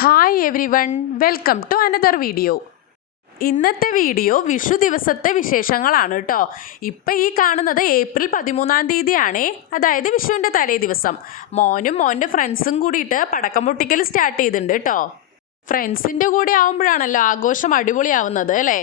Hi everyone, welcome to another video. ഇന്നത്തെ video Vishu ദിവസത്തെ വിശേഷങ്ങളാണ് കേട്ടോ. ഇപ്പം ഈ കാണുന്നത് ഏപ്രിൽ 13-ാം തീയതിയാണേ, അതായത് വിഷുവിൻ്റെ തലേ ദിവസം. മോനും മോൻ്റെ ഫ്രണ്ട്സും കൂടിയിട്ട് പടക്കം പൊട്ടിക്കൽ സ്റ്റാർട്ട് ചെയ്തിട്ടുണ്ട് കേട്ടോ. ഫ്രണ്ട്സിൻ്റെ കൂടെ ആവുമ്പോഴാണല്ലോ ആഘോഷം അടിപൊളിയാവുന്നത് അല്ലേ.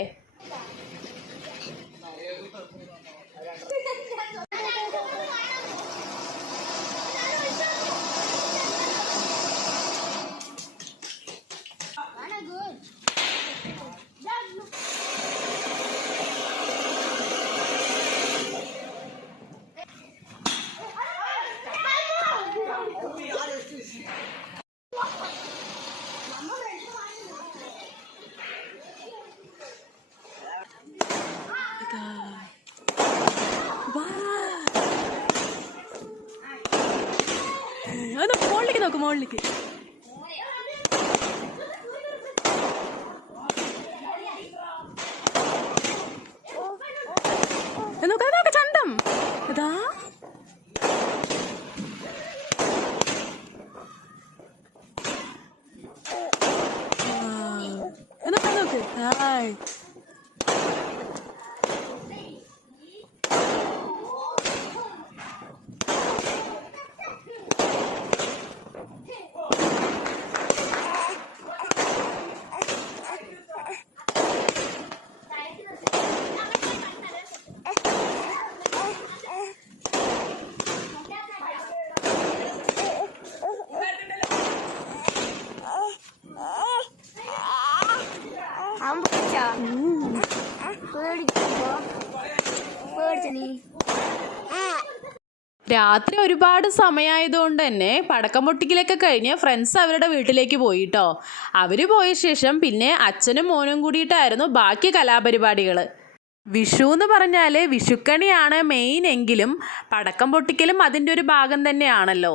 മോളിലേക്ക് നോക്ക്, മോളിലേക്ക്. നോക്ക ചന്തം അതാ. നോക്ക് ഹായ്. രാത്രി ഒരുപാട് സമയമായതുകൊണ്ട് തന്നെ പടക്കം പൊട്ടിക്കലൊക്കെ കഴിഞ്ഞ് ഫ്രണ്ട്സ് അവരുടെ വീട്ടിലേക്ക് പോയിട്ടോ. അവർ പോയ ശേഷം പിന്നെ അച്ഛനും മോനും കൂടിയിട്ടായിരുന്നു ബാക്കി കലാപരിപാടികൾ. വിഷു എന്ന് പറഞ്ഞാൽ വിഷുക്കണിയാണ് മെയിൻ എങ്കിലും പടക്കം പൊട്ടിക്കലും അതിൻ്റെ ഒരു ഭാഗം തന്നെയാണല്ലോ.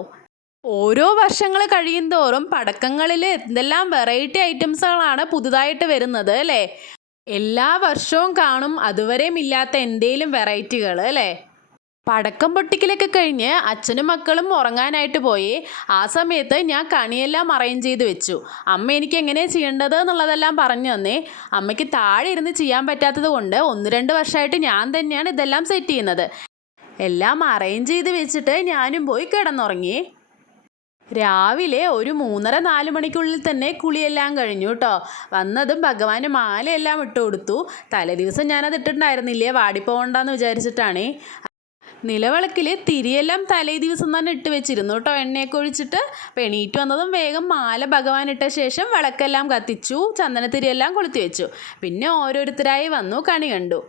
ഓരോ വർഷങ്ങൾ കഴിയും തോറും പടക്കങ്ങളിൽ എന്തെല്ലാം വെറൈറ്റി ഐറ്റംസുകളാണ് പുതുതായിട്ട് വരുന്നത് അല്ലേ. എല്ലാ വർഷവും കാണും അതുവരെയും ഇല്ലാത്ത എന്തേലും വെറൈറ്റികൾ അല്ലേ. പടക്കം പൊട്ടിക്കലൊക്കെ കഴിഞ്ഞ് അച്ഛനും മക്കളും ഉറങ്ങാനായിട്ട് പോയി. ആ സമയത്ത് ഞാൻ കണിയെല്ലാം അറേഞ്ച് ചെയ്ത് വെച്ചു. അമ്മ എനിക്ക് എങ്ങനെയാണ് ചെയ്യേണ്ടത് എന്നുള്ളതെല്ലാം പറഞ്ഞു തന്നേ. അമ്മയ്ക്ക് താഴെ ഇരുന്ന് ചെയ്യാൻ പറ്റാത്തത് കൊണ്ട് 1-2 വർഷമായിട്ട് ഞാൻ തന്നെയാണ് ഇതെല്ലാം സെറ്റ് ചെയ്യുന്നത്. എല്ലാം അറേഞ്ച് ചെയ്ത് വെച്ചിട്ട് ഞാനും പോയി കിടന്നുറങ്ങി. രാവിലെ ഒരു 3:30-4 മണിക്കുള്ളിൽ തന്നെ കുളിയെല്ലാം കഴിഞ്ഞു കേട്ടോ. വന്നതും ഭഗവാന് മാലയെല്ലാം ഇട്ട് കൊടുത്തു. തലേ ദിവസം ഞാനത് ഇട്ടിട്ടുണ്ടായിരുന്നില്ലേ, വാടിപ്പോകണ്ടെന്ന് വിചാരിച്ചിട്ടാണേ. നിലവിളക്കിൽ തിരിയെല്ലാം തലേ ദിവസം തന്നെ ഇട്ട് വെച്ചിരുന്നു കേട്ടോ, എണ്ണയൊക്കെ ഒഴിച്ചിട്ട്. അപ്പോൾ എണീറ്റ് വന്നതും വേഗം മാല ഭഗവാൻ ഇട്ട ശേഷം വിളക്കെല്ലാം കത്തിച്ചു, ചന്ദനത്തിരിയെല്ലാം കൊളുത്തി വെച്ചു. പിന്നെ ഓരോരുത്തരായി വന്നു കണി കണ്ടു.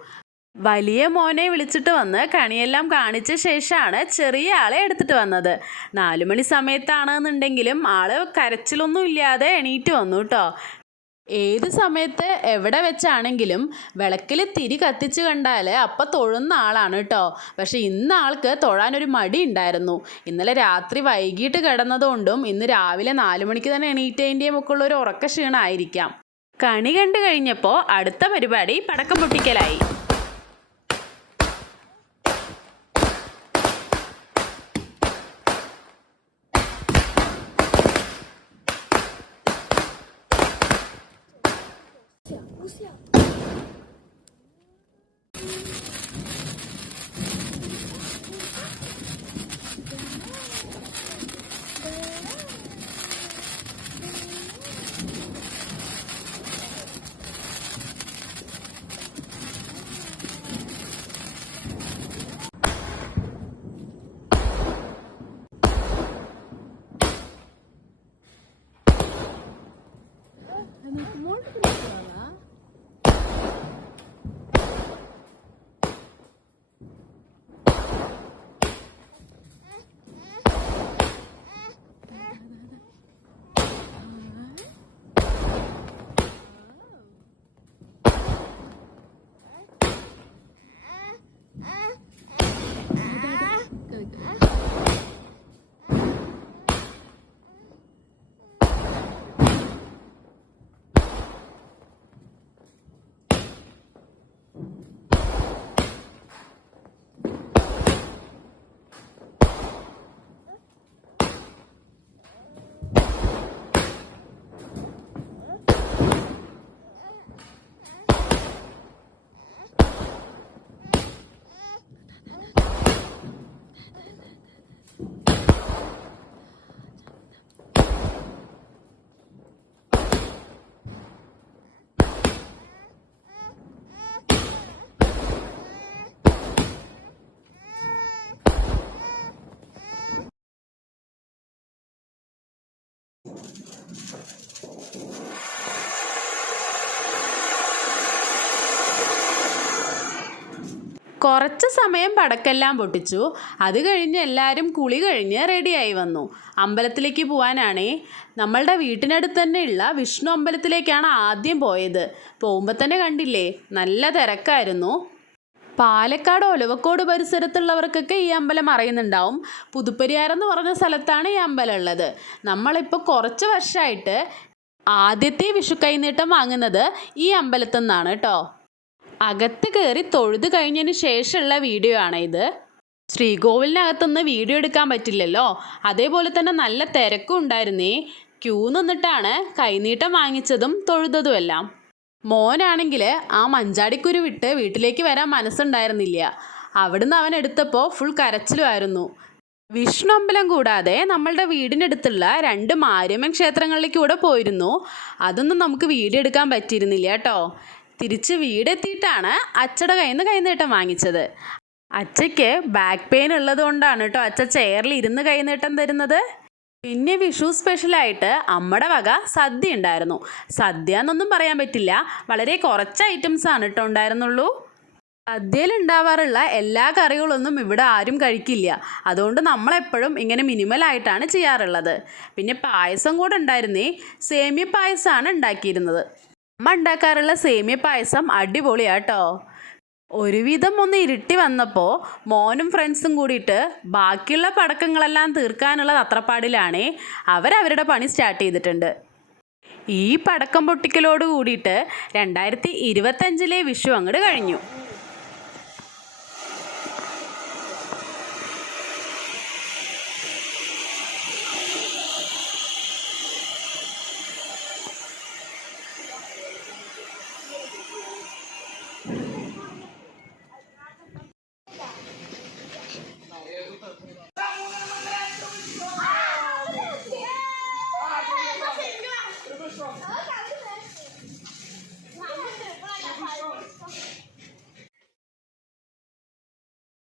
വലിയ മോനെ വിളിച്ചിട്ട് വന്ന് കണിയെല്ലാം കാണിച്ച ശേഷമാണ് ചെറിയ ആളെ എടുത്തിട്ട് വന്നത്. 4 മണി സമയത്താണെന്നുണ്ടെങ്കിലും ആള് കരച്ചിലൊന്നും ഇല്ലാതെ എണീറ്റ് വന്നു കേട്ടോ. ഏത് സമയത്ത് എവിടെ വെച്ചാണെങ്കിലും വിളക്കിൽ തിരി കത്തിച്ച് കണ്ടാൽ അപ്പം തൊഴുന്ന ആളാണ് കേട്ടോ. പക്ഷെ ഇന്ന് ആൾക്ക് തൊഴാനൊരു മടി ഉണ്ടായിരുന്നു. ഇന്നലെ രാത്രി വൈകിട്ട് കിടന്നതുകൊണ്ടും ഇന്ന് രാവിലെ 4 മണിക്ക് തന്നെ എണീറ്റതിൻ്റെയും ഒക്കെ ഉള്ളൊരു ഉറക്ക ക്ഷീണമായിരിക്കാം. കണി കണ്ടു കഴിഞ്ഞപ്പോൾ അടുത്ത പരിപാടി പടക്കം പൊട്ടിക്കലായി. കുറച്ച് സമയം പടക്കെല്ലാം പൊട്ടിച്ചു. അത് കഴിഞ്ഞ് എല്ലാവരും കുളി കഴിഞ്ഞ് റെഡിയായി വന്നു. അമ്പലത്തിലേക്ക് പോകാനാണേ. നമ്മളുടെ വീട്ടിനടുത്ത് തന്നെയുള്ള വിഷ്ണു അമ്പലത്തിലേക്കാണ് ആദ്യം പോയത്. പോകുമ്പോൾ തന്നെ കണ്ടില്ലേ, നല്ല തിരക്കായിരുന്നു. പാലക്കാട് ഒലവക്കോട് പരിസരത്തുള്ളവർക്കൊക്കെ ഈ അമ്പലം അറിയുന്നുണ്ടാവും. പുതുപ്പരിയാർ എന്ന് പറഞ്ഞ സ്ഥലത്താണ് ഈ അമ്പലം ഉള്ളത്. നമ്മളിപ്പോൾ കുറച്ച് വർഷമായിട്ട് ആദ്യത്തെ വിഷു കൈനീട്ടം വാങ്ങുന്നത് ഈ അമ്പലത്തിൽ നിന്നാണ് കേട്ടോ. അകത്ത് കയറി തൊഴുത് കഴിഞ്ഞതിന് ശേഷമുള്ള വീഡിയോ ആണ് ഇത്. ശ്രീകോവിലിനകത്തുനിന്ന് വീഡിയോ എടുക്കാൻ പറ്റില്ലല്ലോ, അതേപോലെ തന്നെ നല്ല തിരക്കും ഉണ്ടായിരുന്നേ. ക്യൂ നിന്നിട്ടാണ് കൈനീട്ടം വാങ്ങിച്ചതും തൊഴുതതും എല്ലാം. മോനാണെങ്കിൽ ആ മഞ്ചാടിക്കുരു വിട്ട് വീട്ടിലേക്ക് വരാൻ മനസ്സുണ്ടായിരുന്നില്ല. അവിടുന്ന് അവൻ എടുത്തപ്പോൾ ഫുൾ കരച്ചിലുമായിരുന്നു. വിഷ്ണു അമ്പലം കൂടാതെ നമ്മളുടെ വീടിനടുത്തുള്ള 2 മാരിയമ്മൻ ക്ഷേത്രങ്ങളിലേക്ക് കൂടെ പോയിരുന്നു. അതൊന്നും നമുക്ക് വീഡിയോ എടുക്കാൻ പറ്റിയിരുന്നില്ല കേട്ടോ. തിരിച്ച് വീടെത്തിയിട്ടാണ് അച്ഛയുടെ കയ്യിൽ നിന്ന് കൈനീട്ടം വാങ്ങിച്ചത്. അച്ഛയ്ക്ക് ബാക്ക് പെയിൻ ഉള്ളത് കൊണ്ടാണ് കേട്ടോ അച്ഛ ചെയറിൽ ഇരുന്ന് കൈനീട്ടം തരുന്നത്. പിന്നെ വിഷു സ്പെഷ്യലായിട്ട് അമ്മയുടെ വക സദ്യ ഉണ്ടായിരുന്നു. സദ്യ എന്നൊന്നും പറയാൻ പറ്റില്ല, വളരെ കുറച്ച് ഐറ്റംസാണ് കേട്ടോ ഉണ്ടായിരുന്നുള്ളൂ. സദ്യയിൽ ഉണ്ടാവാറുള്ള എല്ലാ കറികളൊന്നും ഇവിടെ ആരും കഴിക്കില്ല. അതുകൊണ്ട് നമ്മളെപ്പോഴും ഇങ്ങനെ മിനിമലായിട്ടാണ് ചെയ്യാറുള്ളത്. പിന്നെ പായസം കൂടെ ഉണ്ടായിരുന്നേ. സേമിയ പായസമാണ് ഉണ്ടാക്കിയിരുന്നത്. അമ്മ ഉണ്ടാക്കാറുള്ള സേമിയ പായസം അടിപൊളിയാട്ടോ. ഒരുവിധം ഒന്ന് ഇരുട്ടി വന്നപ്പോൾ മോനും ഫ്രണ്ട്സും കൂടിയിട്ട് ബാക്കിയുള്ള പടക്കങ്ങളെല്ലാം തീർക്കാനുള്ള തത്രപ്പാടിലാണേ. അവരവരുടെ പണി സ്റ്റാർട്ട് ചെയ്തിട്ടുണ്ട്. ഈ പടക്കം പൊട്ടിക്കലോട് കൂടിയിട്ട് 2025 വിഷു അങ്ങോട്ട് കഴിഞ്ഞു.